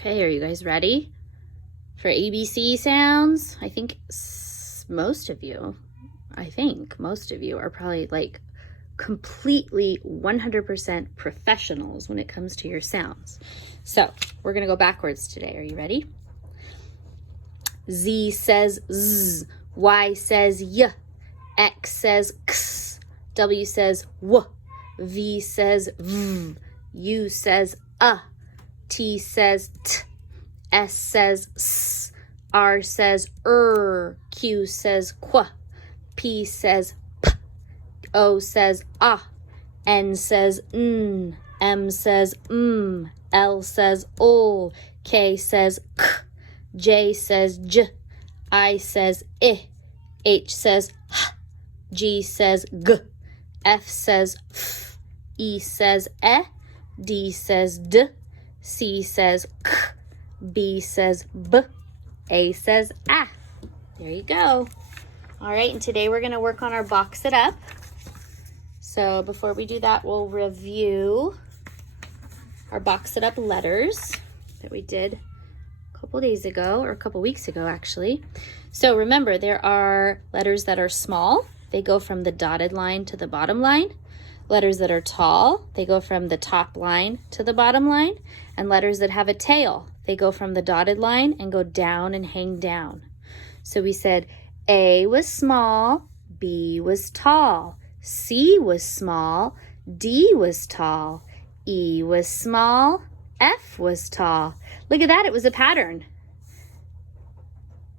Okay, are you guys ready for ABC sounds? I think most of you are probably like completely 100% professionals when it comes to your sounds. So we're gonna go backwards today. Are you ready? Z says Z, Y says Y, X says X, W says W, V says V, U says T says T, S says S, R says Q says Qu, P says P, O says N says N, M says L says O, K says K, J says J, I says I, H says H, G says G, F says F, E says E, D says D, C says K, B says B, A says A. There you go. All right, and today we're going to work on our box it up. So before we do that, we'll review our box it up letters that we did a couple days ago, or a couple weeks ago actually. So remember, there are letters that are small. They go from the dotted line to the bottom line. Letters that are tall, they go from the top line to the bottom line. And letters that have a tail, they go from the dotted line and go down and hang down. So we said A was small, B was tall, C was small, D was tall, E was small, F was tall. Look at that, it was a pattern.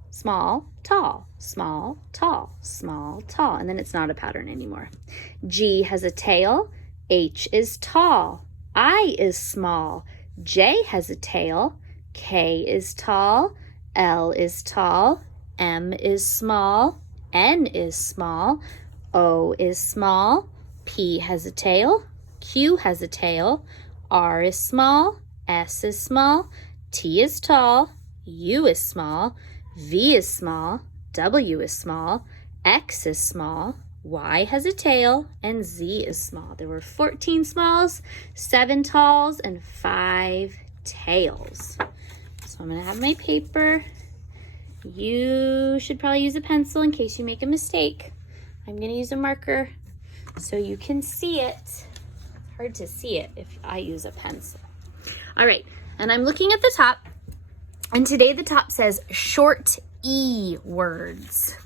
Small, tall, small, tall, small, tall. And then it's not a pattern anymore. G has a tail, H is tall, I is small, J has a tail, K is tall, L is tall, M is small, N is small, O is small, P has a tail, Q has a tail, R is small, S is small, T is tall, U is small, V is small, W is small, X is small, Y has a tail, and Z is small. There were 14 smalls, 7 talls, and 5 tails. So I'm going to have my paper. You should probably use a pencil in case you make a mistake. I'm going to use a marker so you can see it. It's hard to see it if I use a pencil. All right, and I'm looking at the top, and today the top says short E words.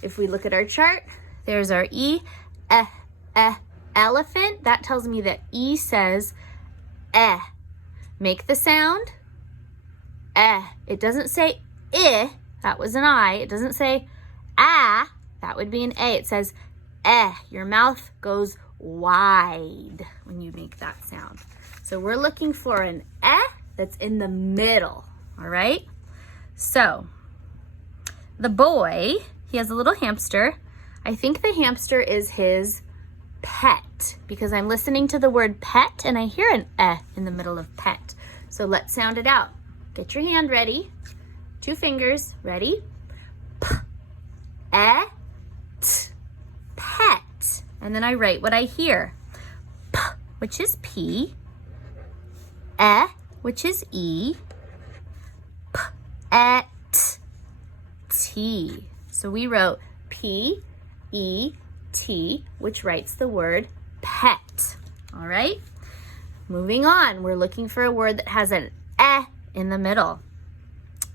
If we look at our chart, there's our E, elephant. That tells me that E says eh. Make the sound eh. It doesn't say I, that was an I. It doesn't say ah, that would be an A. It says eh. Your mouth goes wide when you make that sound. So we're looking for an eh that's in the middle, all right? So the boy, he has a little hamster. I think the hamster is his pet because I'm listening to the word pet and I hear an eh in the middle of pet. So let's sound it out. Get your hand ready. 2 fingers, ready? P, e, t, pet. And then I write what I hear. P, which is P, e, which is E, p, et, T. So we wrote P-E-T, which writes the word pet. All right? Moving on, we're looking for a word that has an eh in the middle.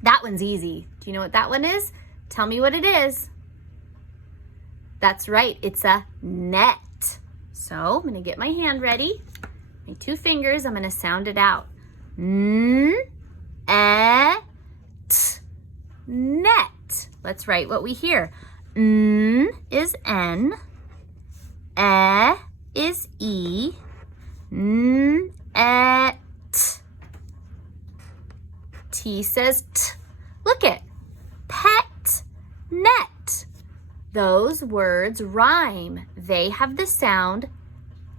That one's easy. Do you know what that one is? Tell me what it is. That's right, it's a net. So I'm going to get my hand ready. My 2 fingers, I'm going to sound it out. N, e, t, net. Let's write what we hear. N is N, E is E, N, E, T. T says T. Look it, pet, net. Those words rhyme. They have the sound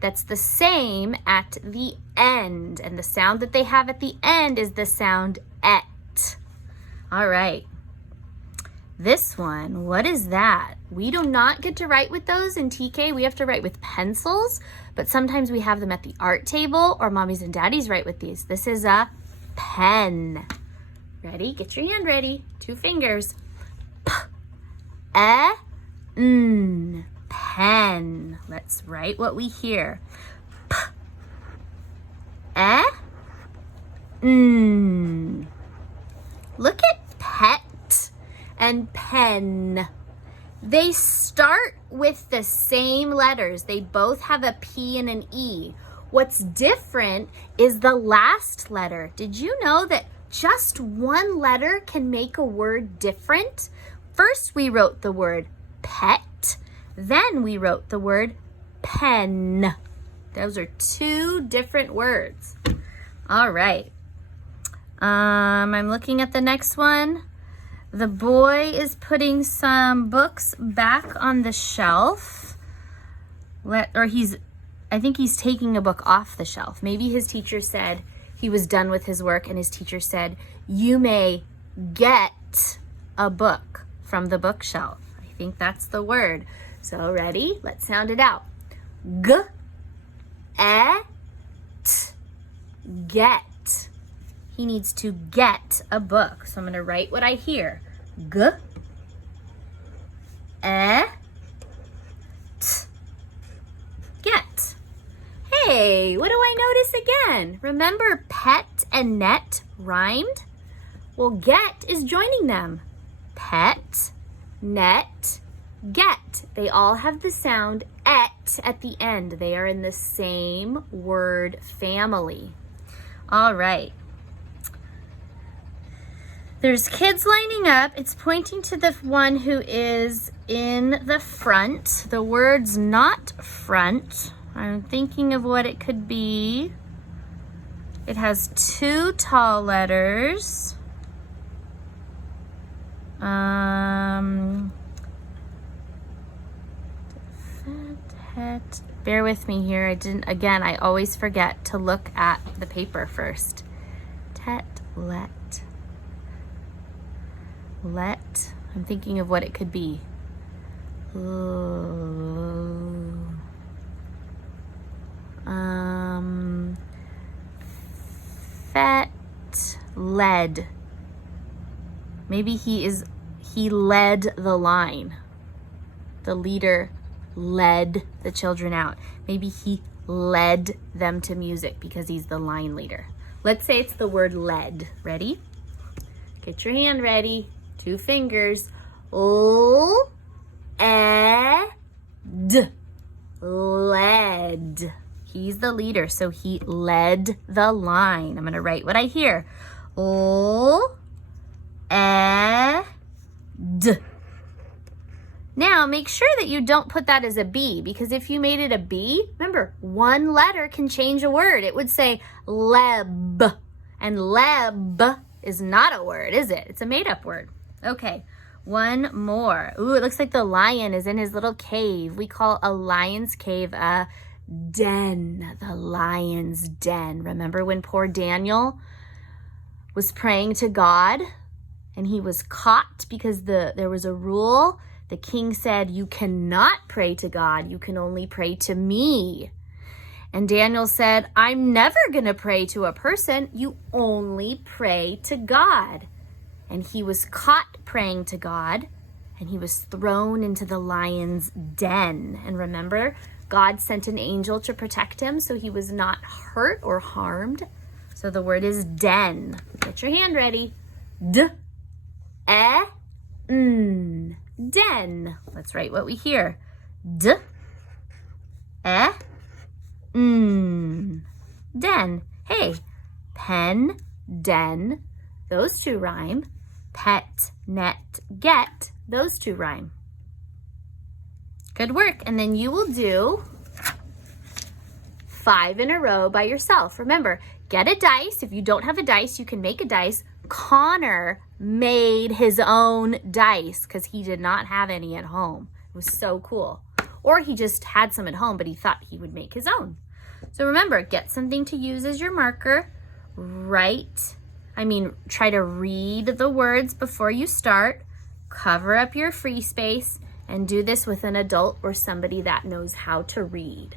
that's the same at the end. And the sound that they have at the end is the sound et. All right. This one, what is that? We do not get to write with those in TK. We have to write with pencils, but sometimes we have them at the art table or mommies and daddies write with these. This is a pen. Ready? Get your hand ready. 2 fingers. N, pen. Let's write what we hear. N. Look at pet and pen. They start with the same letters. They both have a P and an E. What's different is the last letter. Did you know that just one letter can make a word different? First, we wrote the word pet. Then we wrote the word pen. Those are 2 different words. All right. I'm looking at the next one. The boy is putting some books back on the shelf. I think he's taking a book off the shelf. Maybe his teacher said he was done with his work and his teacher said, you may get a book from the bookshelf. I think that's the word. So ready? Let's sound it out. Get. Get. He needs to get a book. So I'm going to write what I hear. G. E. T. Get. Hey, what do I notice again? Remember pet and net rhymed? Well, get is joining them. Pet, net, get. They all have the sound et at the end. They are in the same word family. All right. There's kids lining up. It's pointing to the one who is in the front. The word's not front. I'm thinking of what it could be. It has 2 tall letters. Bear with me here. I always forget to look at the paper first. Let. I'm thinking of what it could be. Led. Maybe he led the line. The leader led the children out. Maybe he led them to music because he's the line leader. Let's say it's the word led. Ready? Get your hand ready. 2 fingers. L, E, D. Led. He's the leader, so he led the line. I'm going to write what I hear. L, E, D. Now, make sure that you don't put that as a B, because if you made it a B, remember, one letter can change a word. It would say leb, and leb is not a word, is it? It's a made-up word. Okay, one more. Ooh, it looks like the lion is in his little cave. We call a lion's cave a den, the lion's den. Remember when poor Daniel was praying to God and he was caught because there was a rule. The king said, you cannot pray to God. You can only pray to me. And Daniel said, I'm never going to pray to a person. You only pray to God. And he was caught praying to God, and he was thrown into the lion's den. And remember, God sent an angel to protect him so he was not hurt or harmed. So the word is den. Get your hand ready. D-E-N. Den. Let's write what we hear. D-E-N. Den. Hey, pen, den. Those 2 rhyme. Pet, net, get. Those 2 rhyme. Good work. And then you will do 5 in a row by yourself. Remember, get a dice. If you don't have a dice, you can make a dice. Connor made his own dice because he did not have any at home. It was so cool. Or he just had some at home, but he thought he would make his own. So remember, get something to use as your marker. Try to read the words before you start. Cover up your free space and do this with an adult or somebody that knows how to read.